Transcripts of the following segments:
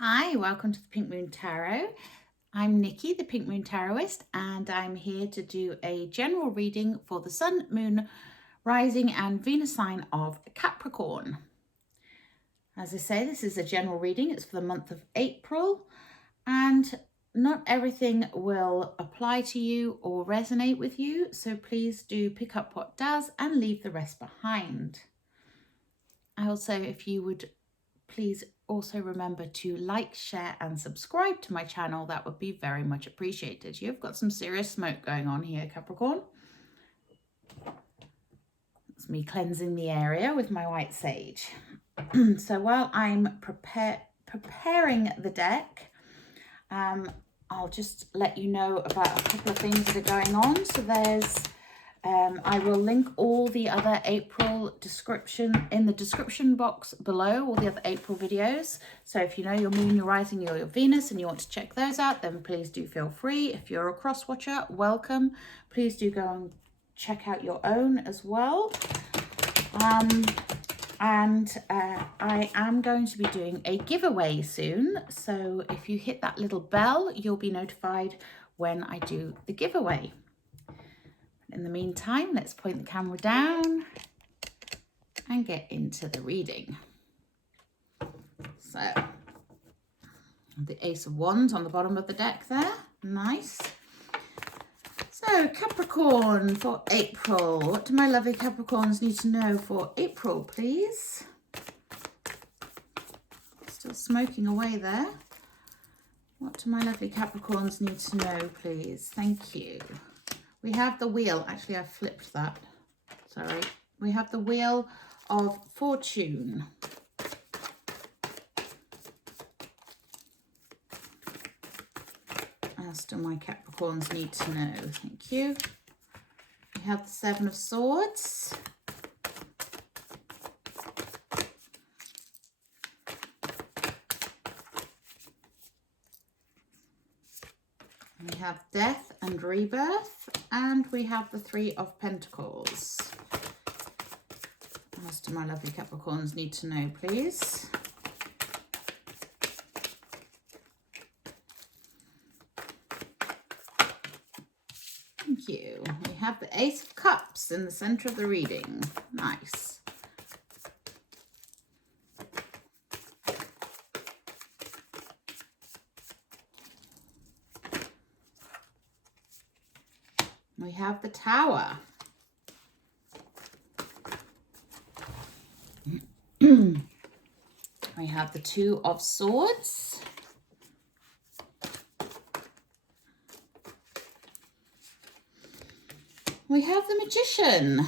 Hi, welcome to the Pink Moon Tarot. I'm Nikki, the Pink Moon Tarotist, and I'm here to do a general reading for the Sun, Moon, Rising and Venus sign of Capricorn. As I say, this is a general reading. It's for the month of April, and not everything will apply to you or resonate with you, so please do pick up what does and leave the rest behind. Also, if you would please also remember to like, share and subscribe to my channel. That would be very much appreciated. You've got some serious smoke going on here, Capricorn. It's me cleansing the area with my white sage. So while I'm preparing the deck, I'll just let you know about a couple of things that are going on. So there's I will link all the other April description in the description box below, all the other April videos. So if you know your moon, your rising, your Venus, and you want to check those out, then please do feel free. If you're a cross watcher, welcome. Please do go and check out your own as well. I am going to be doing a giveaway soon. So if you hit that little bell, you'll be notified when I do the giveaway. In the meantime, let's point the camera down and get into the reading. So, the Ace of Wands on the bottom of the deck there. Nice. So, Capricorn for April. What do my lovely Capricorns need to know for April, please? Still smoking away there. What do my lovely Capricorns need to know, please? Thank you. We have the wheel. Actually, I flipped that. Sorry. We have the Wheel of Fortune. As do my Capricorns need to know. Thank you. We have the Seven of Swords. We have Death and Rebirth, and we have the Three of Pentacles. What do my lovely Capricorns need to know, please? Thank you. We have the Ace of Cups in the center of the reading. Nice. We have the Tower. We have the Two of Swords. We have the Magician.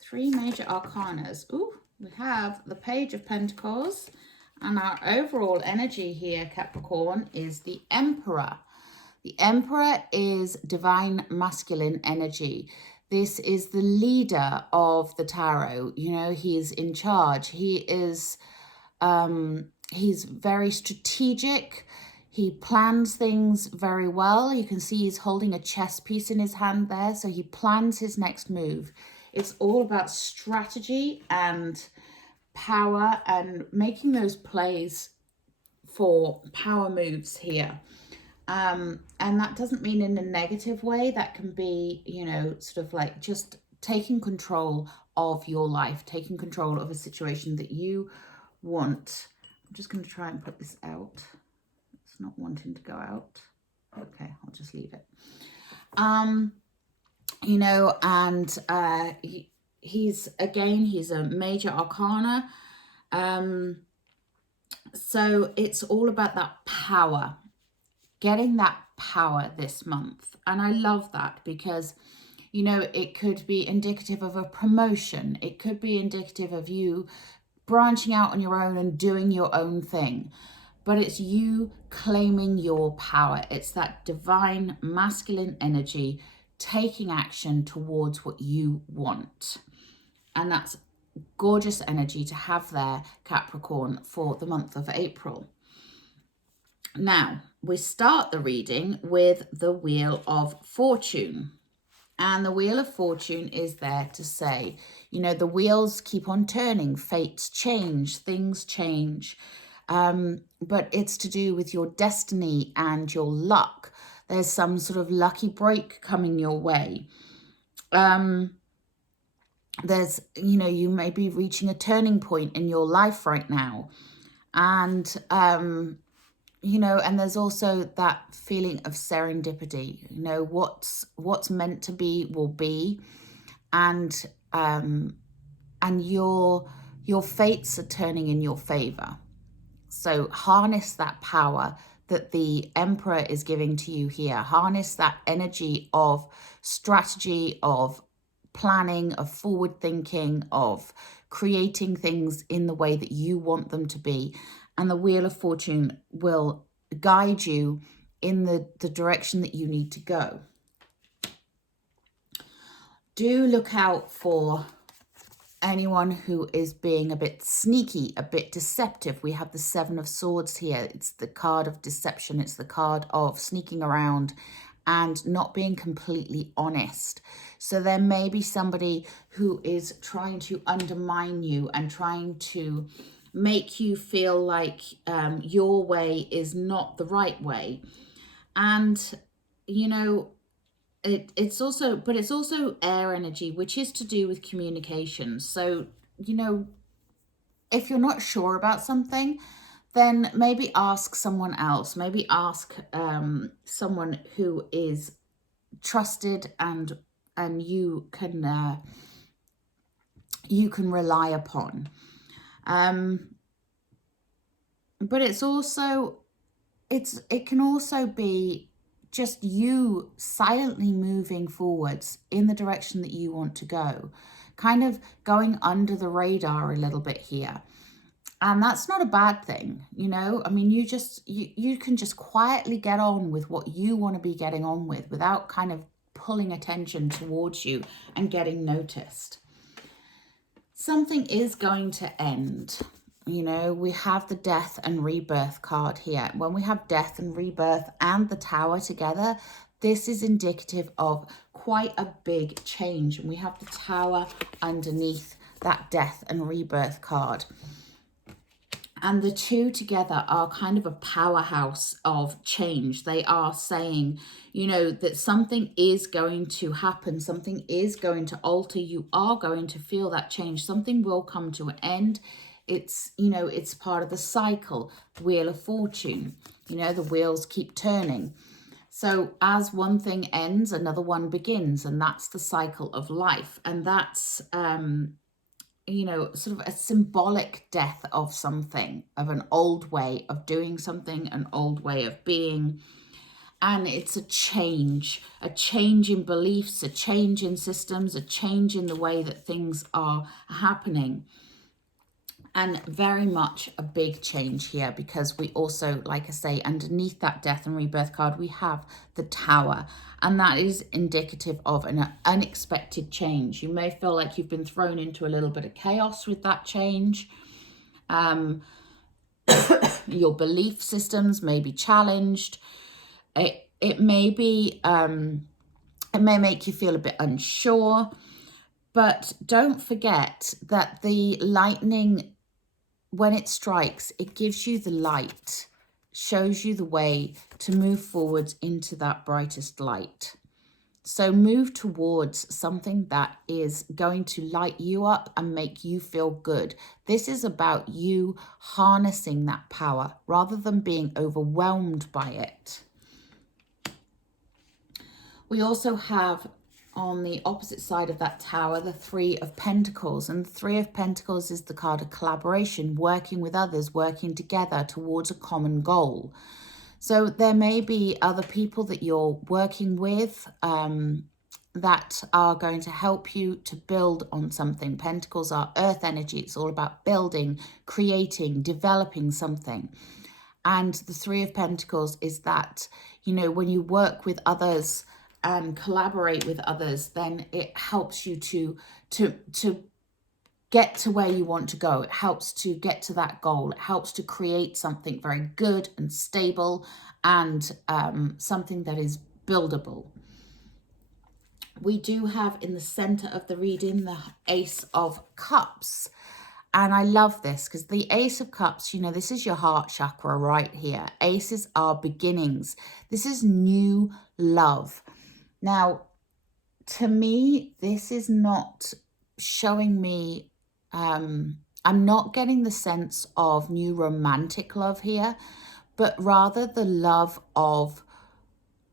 Three major arcanas. Ooh, we have the Page of Pentacles. And our overall energy here, Capricorn, is the Emperor. The Emperor is divine masculine energy. This is the leader of the tarot. You know, he is in charge. He is, he's very strategic. He plans things very well. You can see he's holding a chess piece in his hand there. So he plans his next move. It's all about strategy and power and making those plays for power moves here. And that doesn't mean in a negative way. That can be, you know, sort of like just taking control of your life, taking control of a situation that you want. I'm just going to try and put this out. It's not wanting to go out. Okay, I'll just leave it. You know, and he's a major arcana. So it's all about that power. Getting that power this month. And I love that because, you know, it could be indicative of a promotion. It could be indicative of you branching out on your own and doing your own thing. But it's you claiming your power. It's that divine masculine energy taking action towards what you want. And that's gorgeous energy to have there, Capricorn, for the month of April. Now, we start the reading with the Wheel of Fortune. And the Wheel of Fortune is there to say, you know, the wheels keep on turning, fates change, things change. but it's to do with your destiny and your luck. There's some sort of lucky break coming your way. There's, you may be reaching a turning point in your life right now. And, and there's also that feeling of serendipity. What's meant to be will be. And your fates are turning in your favor. So harness that power that the Emperor is giving to you here. Harness that energy of strategy, of planning, of forward thinking, of creating things in the way that you want them to be. And the Wheel of Fortune will guide you in the direction that you need to go. Do look out for anyone who is being a bit sneaky, a bit deceptive. We have the Seven of Swords here. It's the card of deception. It's the card of sneaking around and not being completely honest. So there may be somebody who is trying to undermine you and trying to make you feel like your way is not the right way. And, it's also air energy, which is to do with communication. So, if you're not sure about something, then maybe ask someone else. Maybe ask someone who is trusted and you can rely upon. But it can also be just you silently moving forwards in the direction that you want to go, kind of going under the radar a little bit here. And that's not a bad thing, I mean, you can just quietly get on with what you want to be getting on with without kind of pulling attention towards you and getting noticed. Something is going to end. We have the Death and Rebirth card here. When we have Death and Rebirth and the Tower together, this is indicative of quite a big change. And we have the Tower underneath that Death and Rebirth card. And the two together are kind of a powerhouse of change. They are saying, that something is going to happen. Something is going to alter. You are going to feel that change. Something will come to an end. It's, it's part of the cycle, Wheel of Fortune. The wheels keep turning. So as one thing ends, another one begins. And that's the cycle of life. And that's, sort of a symbolic death of something, of an old way of doing something, an old way of being. And it's a change in beliefs, a change in systems, a change in the way that things are happening. And very much a big change here, because we also, like I say, underneath that Death and Rebirth card, we have the Tower. And that is indicative of an unexpected change. You may feel like you've been thrown into a little bit of chaos with that change. Your belief systems may be challenged. It may be, it may make you feel a bit unsure. But don't forget that the lightning, when it strikes, it gives you the light, shows you the way to move forward into that brightest light. So move towards something that is going to light you up and make you feel good. This is about you harnessing that power rather than being overwhelmed by it. We also have, on the opposite side of that Tower, the Three of Pentacles. And the Three of Pentacles is the card of collaboration, working with others, working together towards a common goal. So there may be other people that you're working with that are going to help you to build on something. Pentacles are earth energy. It's all about building, creating, developing something. And the Three of Pentacles is that, when you work with others and collaborate with others, then it helps you to get to where you want to go. It helps to get to that goal. It helps to create something very good and stable and something that is buildable. We do have in the center of the reading the Ace of Cups. And I love this because the Ace of Cups, you know, this is your heart chakra right here. Aces are beginnings. This is new love. Now, to me, this is not showing me, I'm not getting the sense of new romantic love here, but rather the love of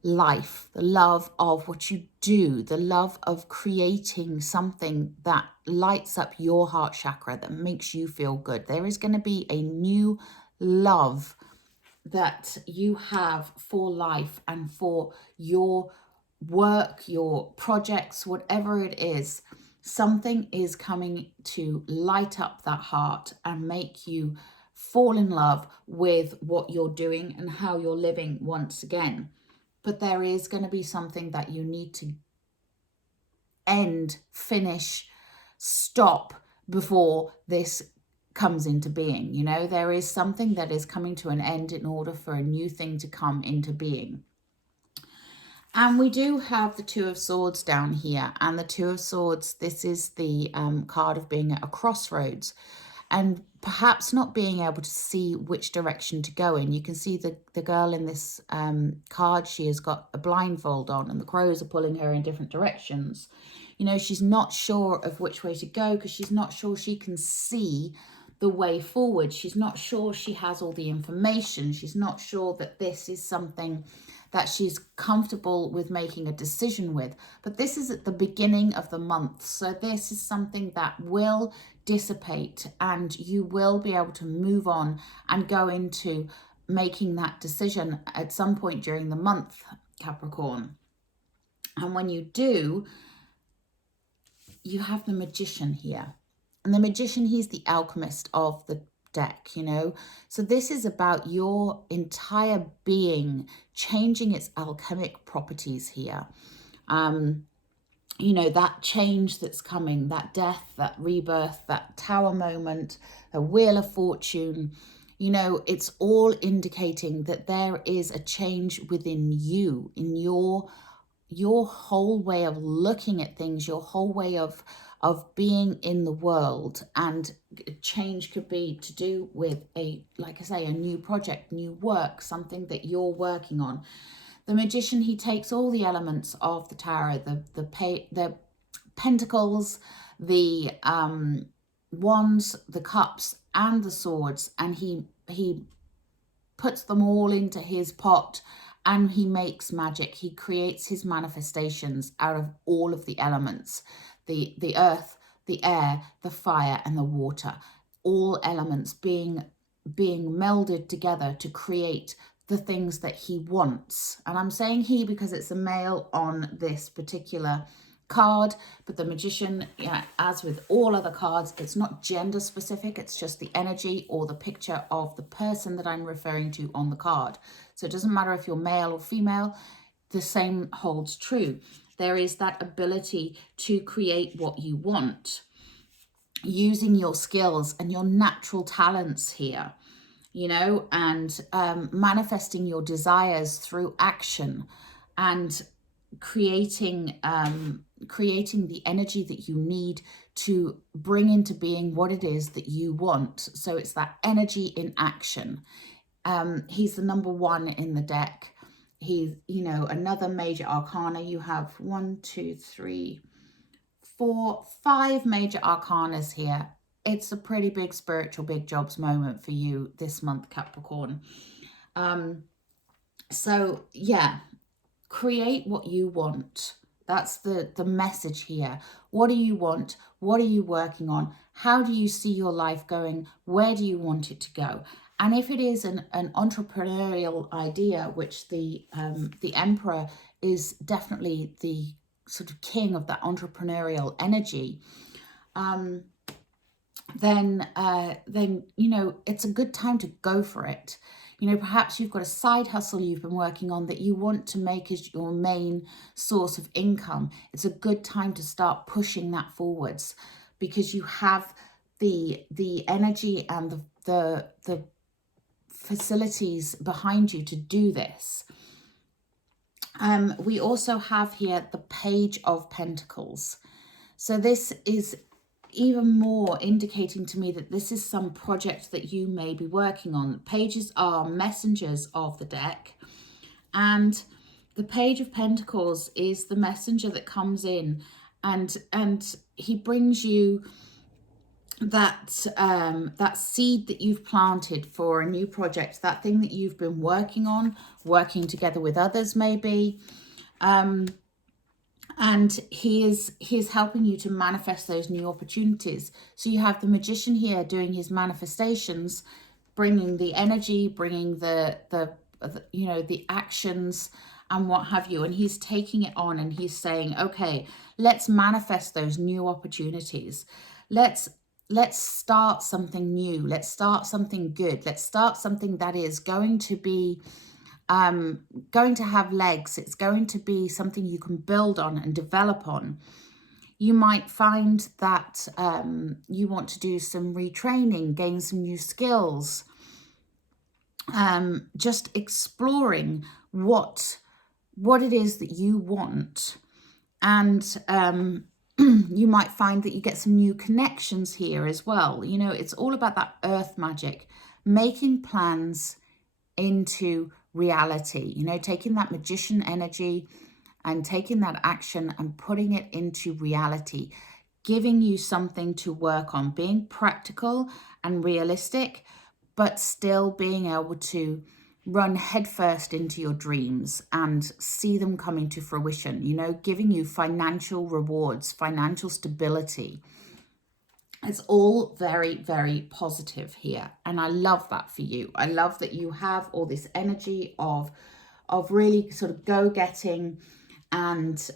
life, the love of what you do, the love of creating something that lights up your heart chakra, that makes you feel good. There is going to be a new love that you have for life and for your work, your projects, whatever it is. Something is coming to light up that heart and make you fall in love with what you're doing and how you're living once again. But there is going to be something that you need to end, finish, stop before this comes into being. You know, there is something that is coming to an end in order for a new thing to come into being. And we do have the Two of Swords down here. And the Two of Swords, this is the card of being at a crossroads and perhaps not being able to see which direction to go in. You can see the girl in this card, she has got a blindfold on and the crows are pulling her in different directions. You know, she's not sure of which way to go because she's not sure she can see the way forward. She's not sure she has all the information. She's not sure that this is something that she's comfortable with making a decision with. But this is at the beginning of the month. So this is something that will dissipate and you will be able to move on and go into making that decision at some point during the month, Capricorn. And when you do, you have the Magician here. And the Magician, he's the alchemist of the deck, you know. So this is about your entire being changing its alchemic properties here. You know, that change that's coming, that death, that rebirth, that tower moment, a wheel of fortune, you know, it's all indicating that there is a change within you, in your whole way of looking at things, your whole way of being in the world. And change could be to do with like I say, a new project, new work, something that you're working on. The Magician, he takes all the elements of the tarot, the pentacles, the wands, the cups, and the swords, and he puts them all into his pot and he makes magic. He creates his manifestations out of all of the elements, the earth, the air, the fire, and the water, all elements being melded together to create the things that he wants. And I'm saying he because it's a male on this particular card, but the Magician, yeah, as with all other cards, it's not gender specific, it's just the energy or the picture of the person that I'm referring to on the card. So it doesn't matter if you're male or female, the same holds true. There is that ability to create what you want using your skills and your natural talents here, you know, and manifesting your desires through action and creating the energy that you need to bring into being what it is that you want. So it's that energy in action. He's the number one in the deck. He's, you know, another major arcana. You have 1, 2, 3, 4, 5 major arcanas here. It's a pretty big spiritual big jobs moment for you this month, Capricorn. So yeah, create what you want. That's the message here. What do you want? What are you working on? How do you see your life going? Where do you want it to go? And if it is an entrepreneurial idea, which the Emperor is definitely the sort of king of that entrepreneurial energy, then you know, it's a good time to go for it. You know, perhaps you've got a side hustle you've been working on that you want to make as your main source of income. It's a good time to start pushing that forwards because you have the energy and the facilities behind you to do this. We also have here the Page of Pentacles. So this is even more indicating to me that this is some project that you may be working on. Pages are messengers of the deck, and the Page of Pentacles is the messenger that comes in, and he brings you that that seed that you've planted for a new project, that thing that you've been working on, working together with others maybe, and he is helping you to manifest those new opportunities. So you have the Magician here doing his manifestations, bringing the energy, bringing the you know, the actions and what have you, and he's taking it on and he's saying, okay, let's manifest those new opportunities. Let's start something new. Let's start something good. Let's start something that is going to be going to have legs. It's going to be something you can build on and develop on. You might find that you want to do some retraining, gain some new skills, just exploring what it is that you want. And you might find that you get some new connections here as well. You know, it's all about that earth magic, making plans into reality, you know, taking that magician energy and taking that action and putting it into reality, giving you something to work on, being practical and realistic, but still being able to run headfirst into your dreams and see them coming to fruition, you know, giving you financial rewards, financial stability. It's all very, very positive here. And I love that for you. I love that you have all this energy of really sort of go-getting. And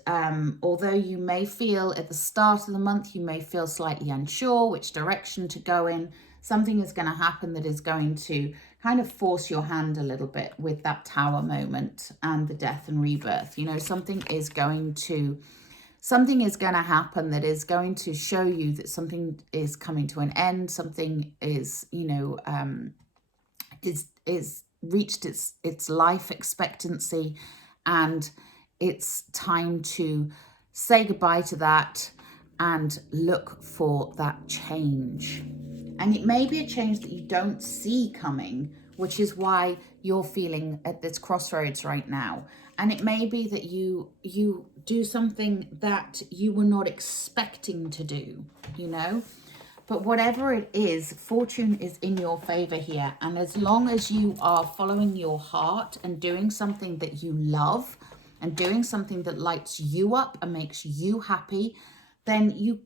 although you may feel at the start of the month, you may feel slightly unsure which direction to go in, something is going to happen that is going to kind of force your hand a little bit with that Tower moment and the death and rebirth. You know, something is going to happen that is going to show you that something is coming to an end. Something is, you know, is reached its life expectancy, and it's time to say goodbye to that and look for that change. And it may be a change that you don't see coming, which is why you're feeling at this crossroads right now. And it may be that you do something that you were not expecting to do, you know. But whatever it is, fortune is in your favor here. And as long as you are following your heart and doing something that you love and doing something that lights you up and makes you happy, then you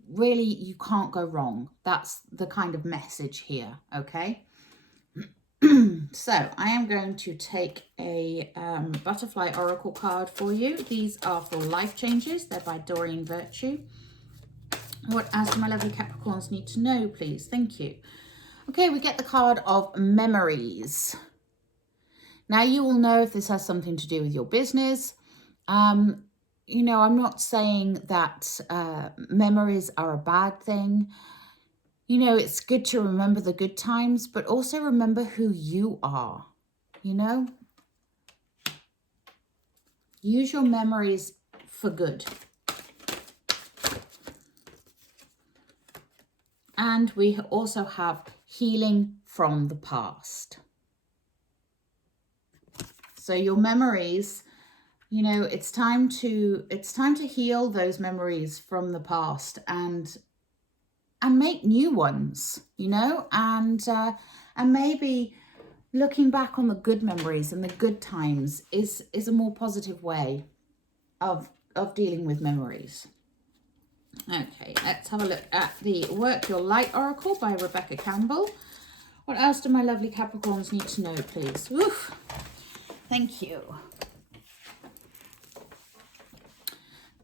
can't go wrong. That's the kind of message here, okay? So I am going to take a butterfly oracle card for you. These are for life changes. They're by Doreen Virtue. What else do my lovely Capricorns need to know, please? Thank you. Okay, we get the card of memories. Now, you will know if this has something to do with your business. You know, I'm not saying that memories are a bad thing. You know, it's good to remember the good times, but also remember who you are, you know? Use your memories for good. And we also have healing from the past. So your memories, you know, it's time to heal those memories from the past and make new ones, you know, and maybe looking back on the good memories and the good times is a more positive way of dealing with memories. Okay, let's have a look at the Work Your Light Oracle by Rebecca Campbell. What else do my lovely Capricorns need to know, please? Oof. Thank you.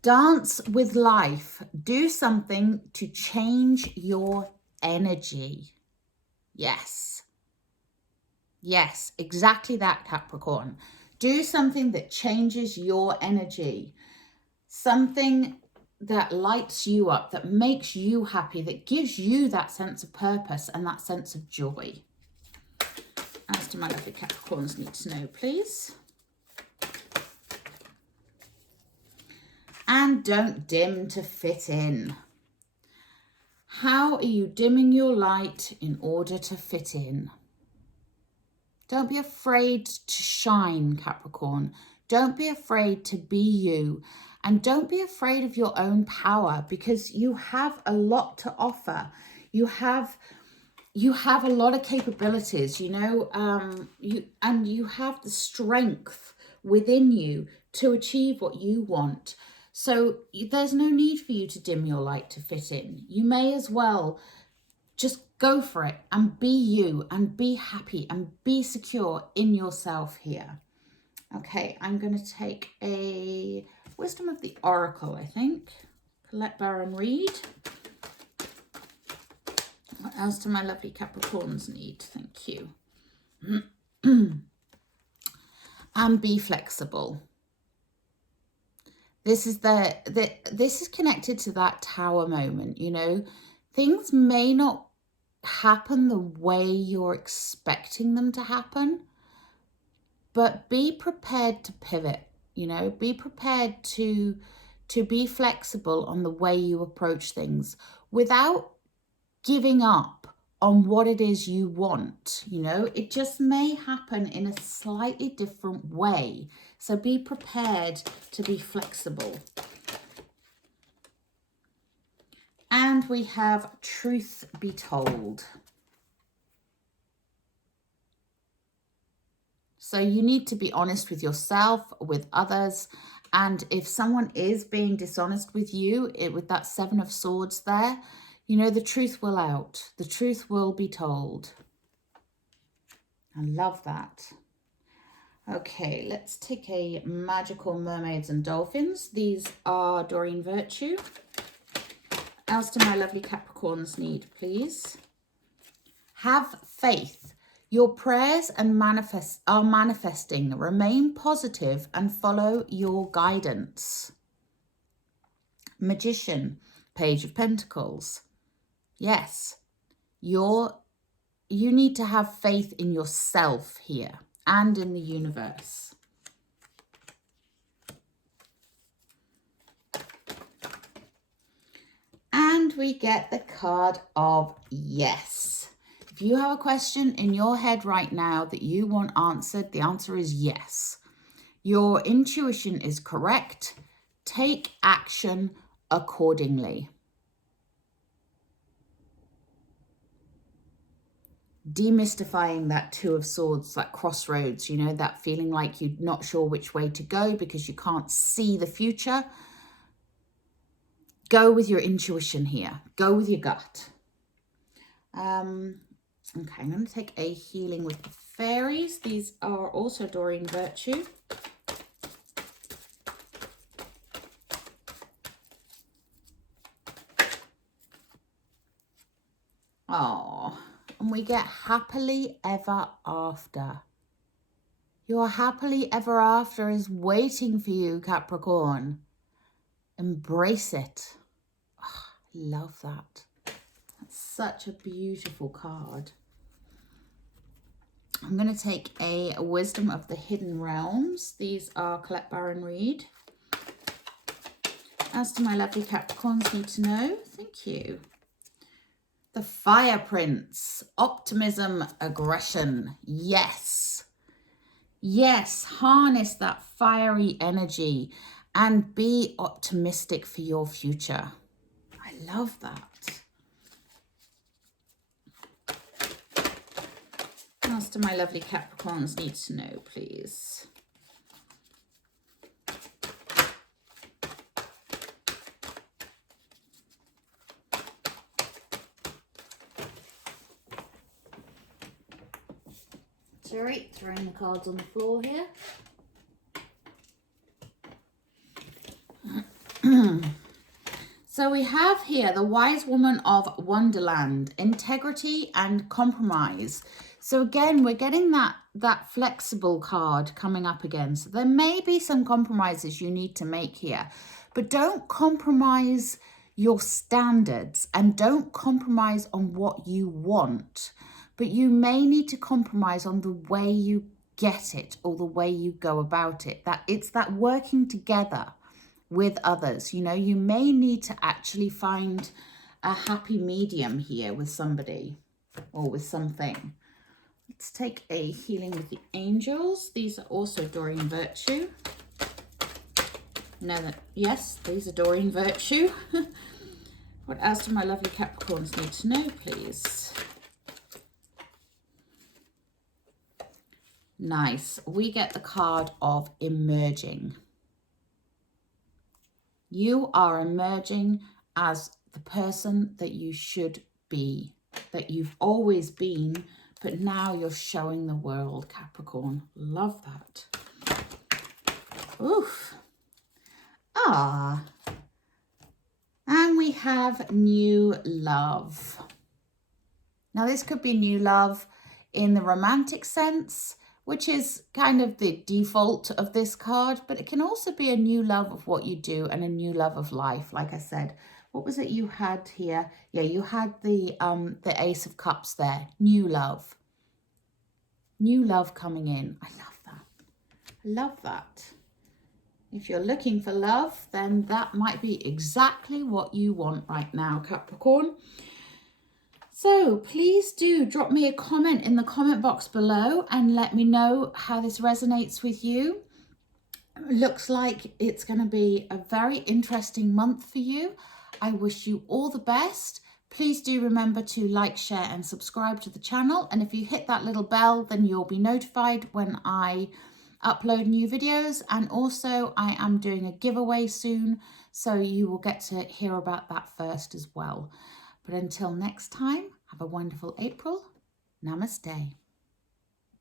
Dance with life. Do something to change your energy. Yes. Yes, exactly that, Capricorn. Do something that changes your energy. Something that lights you up, that makes you happy, that gives you that sense of purpose and that sense of joy. As do my lovely Capricorns need to know, please. And don't dim to fit in. How are you dimming your light in order to fit in? Don't be afraid to shine, Capricorn. Don't be afraid to be you. And don't be afraid of your own power, because you have a lot to offer. You have a lot of capabilities, you know, you have the strength within you to achieve what you want. So there's no need for you to dim your light to fit in. You may as well just go for it and be you and be happy and be secure in yourself here. Okay, I'm going to take a Wisdom of the Oracle, I think. Collect, Bar and read. What else do my lovely Capricorns need? Thank you. And be flexible. This is this is connected to that Tower moment, you know. Things may not happen the way you're expecting them to happen, but be prepared to pivot, you know. Be prepared to be flexible on the way you approach things without giving up on what it is you want. You know, it just may happen in a slightly different way. So be prepared to be flexible. And we have Truth Be Told. So you need to be honest with yourself, with others. And if someone is being dishonest with you, with that Seven of Swords there, you know, the truth will out. The truth will be told. I love that. Okay, let's take a Magical Mermaids and Dolphins. These are Doreen Virtue. What else do my lovely Capricorns need, please? Have faith. Your prayers and are manifesting. Remain positive and follow your guidance. Magician, Page of Pentacles. Yes, you need to have faith in yourself here and in the universe. And we get the card of Yes. If you have a question in your head right now that you want answered, the answer is yes. Your intuition is correct. Take action accordingly. Demystifying that Two of Swords, that crossroads, you know, that feeling like you're not sure which way to go because you can't see the future. Go with your intuition here. Go with your gut. Okay, I'm going to take a healing with the fairies. These are also Doreen Virtue. Oh, and we get happily ever after. Your happily ever after is waiting for you, Capricorn. Embrace it. Oh, I love that. That's such a beautiful card. I'm going to take a Wisdom of the Hidden Realms. These are Collect, Bar and read. As to my lovely Capricorns need to know, thank you. The Fire Prince, optimism, aggression. Yes. Yes, harness that fiery energy and be optimistic for your future. I love that. What else do my lovely Capricorns need to know, please? Sorry, throwing the cards on the floor here. So we have here the Wise Woman of Wonderland, integrity and compromise. So again, we're getting that flexible card coming up again. So there may be some compromises you need to make here, but don't compromise your standards and don't compromise on what you want. But you may need to compromise on the way you get it or the way you go about it. That it's that working together with others. You know, you may need to actually find a happy medium here with somebody or with something. Let's take a healing with the angels. These are also Doreen Virtue. Know that, yes, these are Doreen Virtue. What else do my lovely Capricorns need to know, please? Nice. We get the card of emerging. You are emerging as the person that you should be, that you've always been, but now you're showing the world, Capricorn. Love that. Oof. Ah. And we have new love. Now, this could be new love in the romantic sense, which is kind of the default of this card, but it can also be a new love of what you do and a new love of life. Like I said, what was it you had here? Yeah, you had the Ace of Cups there. New love. New love coming in. I love that. I love that. If you're looking for love, then that might be exactly what you want right now, Capricorn. So please do drop me a comment in the comment box below and let me know how this resonates with you. Looks like it's going to be a very interesting month for you. I wish you all the best. Please do remember to like, share and subscribe to the channel. And if you hit that little bell, then you'll be notified when I upload new videos. And also I am doing a giveaway soon, so you will get to hear about that first as well. But until next time, have a wonderful April. Namaste.